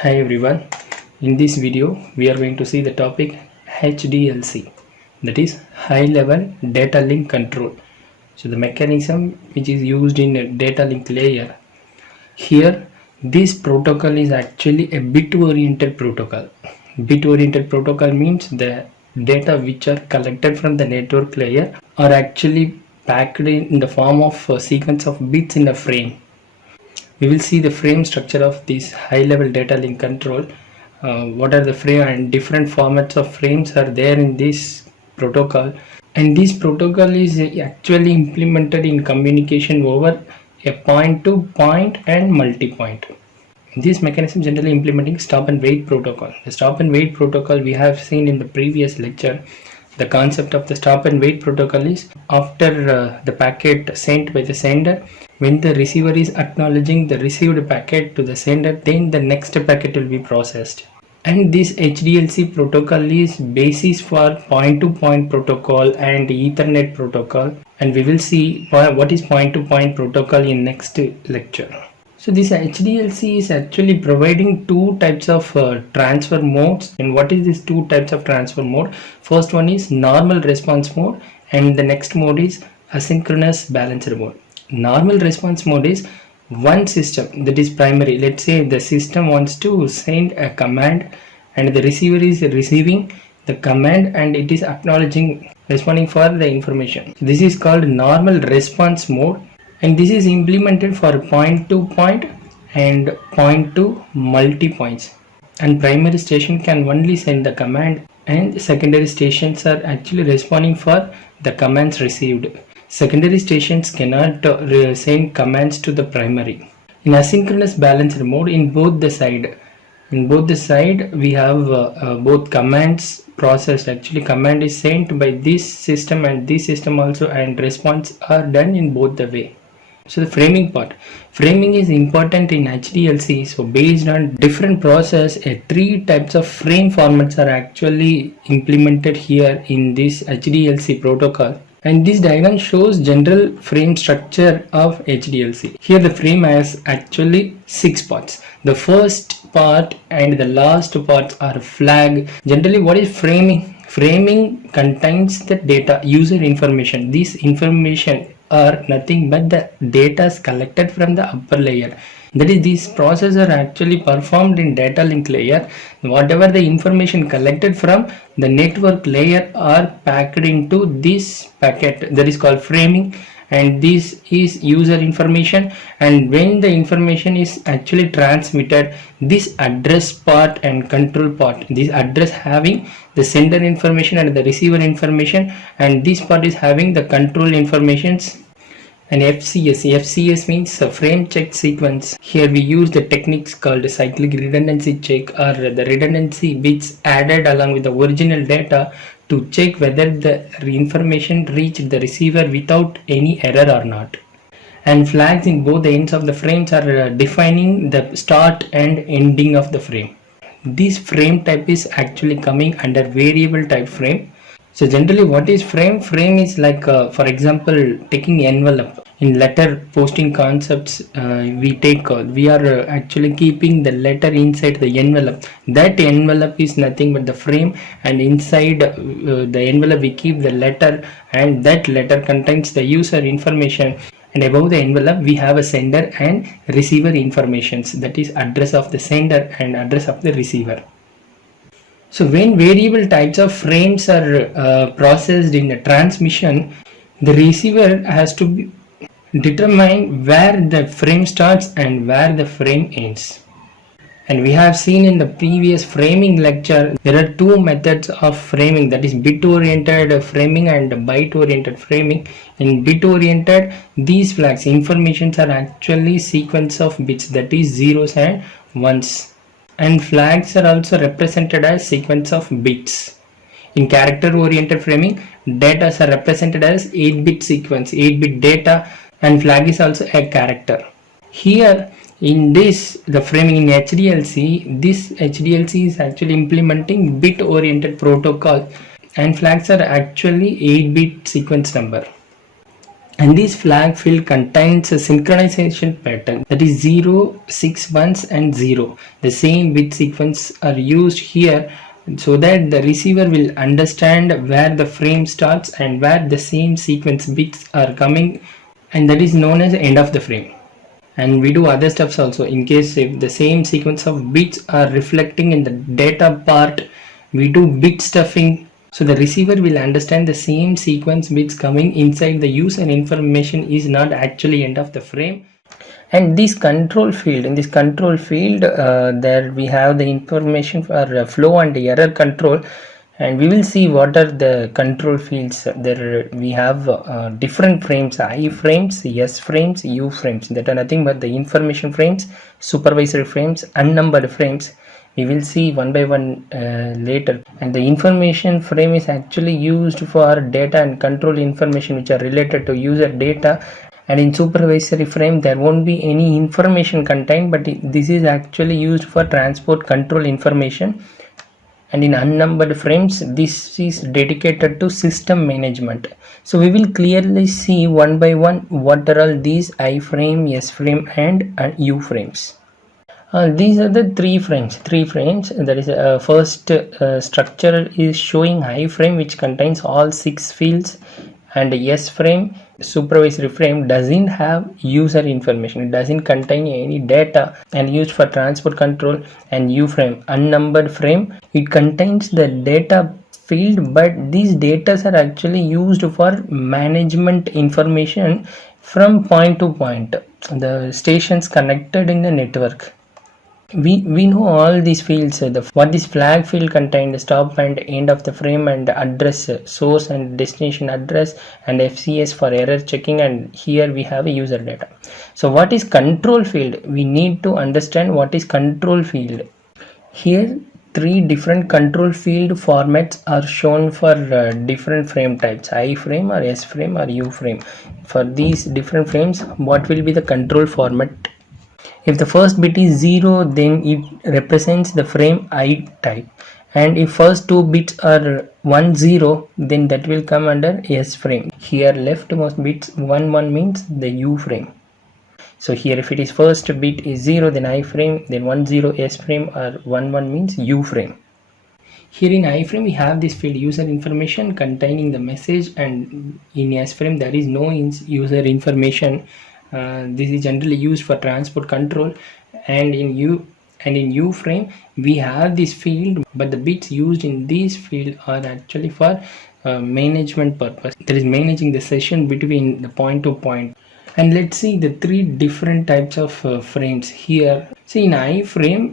Hi everyone, in this video we are going to see the topic HDLC, that is high level data link control. So the mechanism which is used in a data link layer. Here this protocol is actually a bit oriented protocol. Bit oriented protocol means the data which are collected from the network layer are actually packed in the form of a sequence of bits in a frame. We will see the frame structure of this high level data link control. What are the frame and different formats of frames are there in this protocol, and this protocol is actually implemented in communication over a point to point and multi-point. This mechanism generally implementing stop and wait protocol. The stop and wait protocol we have seen in the previous lecture. The concept of the stop and wait protocol is after the packet sent by the sender, when the receiver is acknowledging the received packet to the sender, then the next packet will be processed. And this HDLC protocol is basis for point-to-point protocol and Ethernet protocol, and we will see what is point-to-point protocol in next lecture. So this HDLC is actually providing two types of transfer modes. And what is these two types of transfer mode? First one is normal response mode, and the next mode is asynchronous balancer mode. Normal response mode is one system, that is primary. Let's say the system wants to send a command and the receiver is receiving the command and it is responding for the information. So this is called normal response mode, and this is implemented for point to point and point to multi points. And primary station can only send the command, and secondary stations are actually responding for the commands received. Secondary stations cannot send commands to the primary. In asynchronous balancer mode, in both the side we have both commands processed. Actually command is sent by this system and this system also, and response are done in both the way. So the framing part. Framing is important in HDLC. So based on different process, three types of frame formats are actually implemented here in this HDLC protocol. And this diagram shows general frame structure of HDLC. Here the frame has actually 6 parts. The first part and the last parts are flag. Generally, what is framing? Framing contains the data, user information. This information are nothing but the data collected from the upper layer. That is, these processes are actually performed in data link layer. Whatever the information collected from the network layer are packed into this packet, that is called framing, and this is user information. And when the information is actually transmitted, this address part and control part, this address having the sender information and the receiver information, and this part is having the control informations. And FCS means frame check sequence. Here we use the techniques called cyclic redundancy check, or the redundancy bits added along with the original data to check whether the information reached the receiver without any error or not. And flags in both the ends of the frames are defining the start and ending of the frame. This frame type is actually coming under variable type frame. So generally, what is frame? Frame is like, for example, taking envelope. In letter posting concepts, we are actually keeping the letter inside the envelope. That envelope is nothing but the frame, and inside the envelope we keep the letter, and that letter contains the user information. And above the envelope we have a sender and receiver informations, that is address of the sender and address of the receiver. So when variable types of frames are processed in a transmission, the receiver has to determine where the frame starts and where the frame ends. And we have seen in the previous framing lecture, there are two methods of framing, that is bit oriented framing and byte oriented framing. In bit oriented, these flags informations are actually sequence of bits, that is zeros and ones. And flags are also represented as sequence of bits. In character oriented framing, data are represented as 8-bit sequence, 8-bit data, and flag is also a character. Here in this, the framing in HDLC, this HDLC is actually implementing bit oriented protocol, and flags are actually 8-bit sequence number. and this flag field contains a synchronization pattern, that is 0, 6 ones and 0. The same bit sequence are used here so that the receiver will understand where the frame starts and where the same sequence bits are coming, and that is known as end of the frame. And we do other steps also. In case if the same sequence of bits are reflecting in the data part, we do bit stuffing. So the receiver will understand the same sequence bits coming inside the user information is not actually end of the frame. And this control field, in this control field, there we have the information for flow and error control, and we will see what are the control fields. There we have different frames: I frames, S frames, U frames. That are nothing but the information frames, supervisory frames, unnumbered frames. We will see one by one later. And the information frame is actually used for data and control information which are related to user data. And in supervisory frame there won't be any information contained, but this is actually used for transport control information. And in unnumbered frames, this is dedicated to system management. So we will clearly see one by one what are all these I frame, S frame and U frames. These are the three frames. That is first structure is showing I frame, which contains all 6 fields, and S frame, supervisory frame, doesn't have user information, it doesn't contain any data and used for transport control. And U frame, unnumbered frame, it contains the data field, but these data are actually used for management information from point to point, the stations connected in the network. We know all these fields, what this flag field contained, stop and end of the frame, and address, source and destination address, and FCS for error checking, and here we have a user data. So what is control field? We need to understand what is control field. Here 3 different control field formats are shown for different frame types: I frame or S frame or U frame. For these different frames, what will be the control format? If the first bit is 0, then it represents the frame I type, and if first 2 bits are 1 0, then that will come under S frame. Here leftmost bits 1 1 means the U frame. So here if it is first bit is 0, then I frame, then 1 0 S frame, or 1 1 means U frame. Here in I frame we have this field user information containing the message, and in S frame there is no user information. This is generally used for transport control. And in U frame we have this field, but the bits used in this field are actually for management purpose, that is managing the session between the point to point. And let's see the 3 different types of frames here. See, in I frame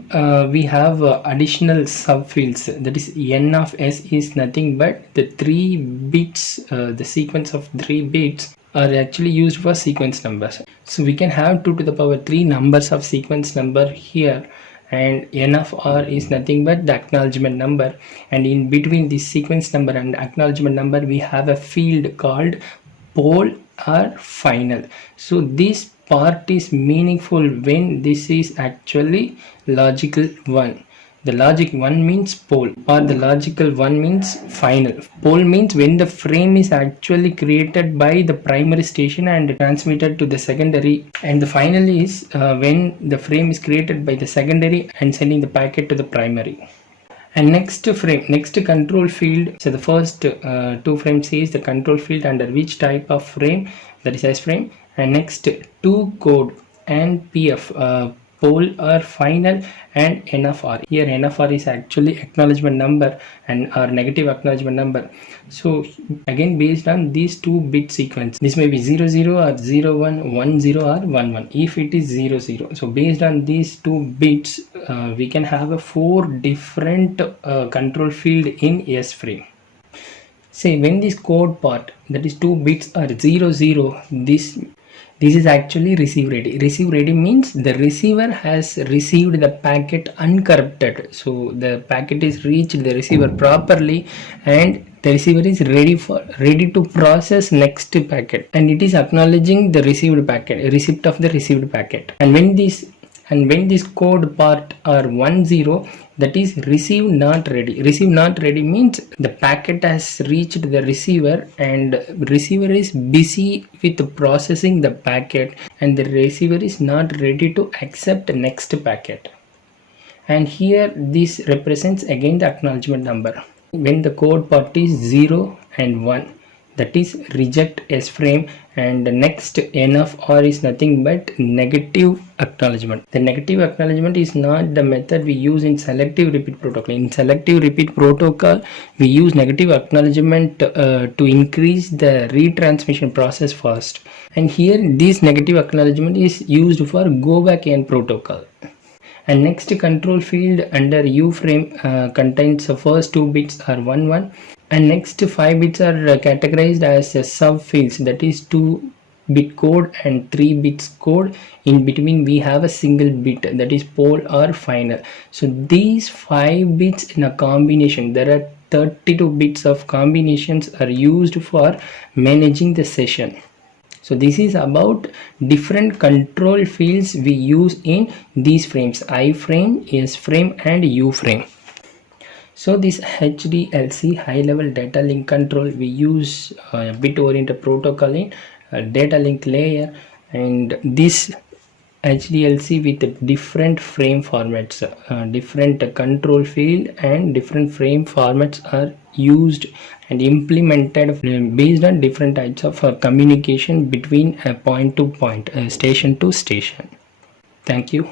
we have additional subfields, that is N of S is nothing but the 3 bits, the sequence of 3 bits are actually used for sequence numbers. So we can have 2 to the power 3 numbers of sequence number here, and N of R is nothing but the acknowledgement number, and in between this sequence number and acknowledgement number we have a field called pole or final. So this part is meaningful when this is actually logical 1. The logic 1 means pole, or the logical 1 means final. Pole means when the frame is actually created by the primary station and transmitted to the secondary, and the final is when the frame is created by the secondary and sending the packet to the primary. And next control field, so the first 2 frames is the control field under which type of frame, that is S frame, and next 2 code and PF, pole or final, and N of R. Here N of R is actually acknowledgement number and or negative acknowledgement number. So again based on these 2 bit sequence, this may be 00 or 01, 10 or 11 if it is 00. So based on these 2 bits we can have a 4 different control field in S frame. Say when this code part, that is 2 bits are 00, this is actually receive ready. Receive ready means the receiver has received the packet uncorrupted. So the packet is reached the receiver properly, and the receiver is ready to process next packet, and it is acknowledging the received packet, receipt of the received packet. And when this and when this code part are 10, that is receive not ready. Receive not ready means the packet has reached the receiver and receiver is busy with processing the packet and the receiver is not ready to accept next packet. And here this represents again the acknowledgement number. When the code part is 0 and 1, that is reject S frame, and the next N of R is nothing but negative acknowledgement. The negative acknowledgement is not the method we use in selective repeat protocol. In selective repeat protocol, we use negative acknowledgement to increase the retransmission process fast. And here this negative acknowledgement is used for go back N protocol. And next control field under U frame contains the first 2 bits are 1 1, and next 5 bits are categorized as subfields, that is 2-bit code and 3 bits code. In between we have a single bit, that is pole or final. So these 5 bits in a combination, there are 32 bits of combinations are used for managing the session. So this is about different control fields we use in these frames: I frame, S frame and U frame. So this HDLC, high level data link control, we use bit oriented protocol in data link layer, and this HDLC with different frame formats, different control field and different frame formats are used and implemented based on different types of communication between point to point, station to station. Thank you.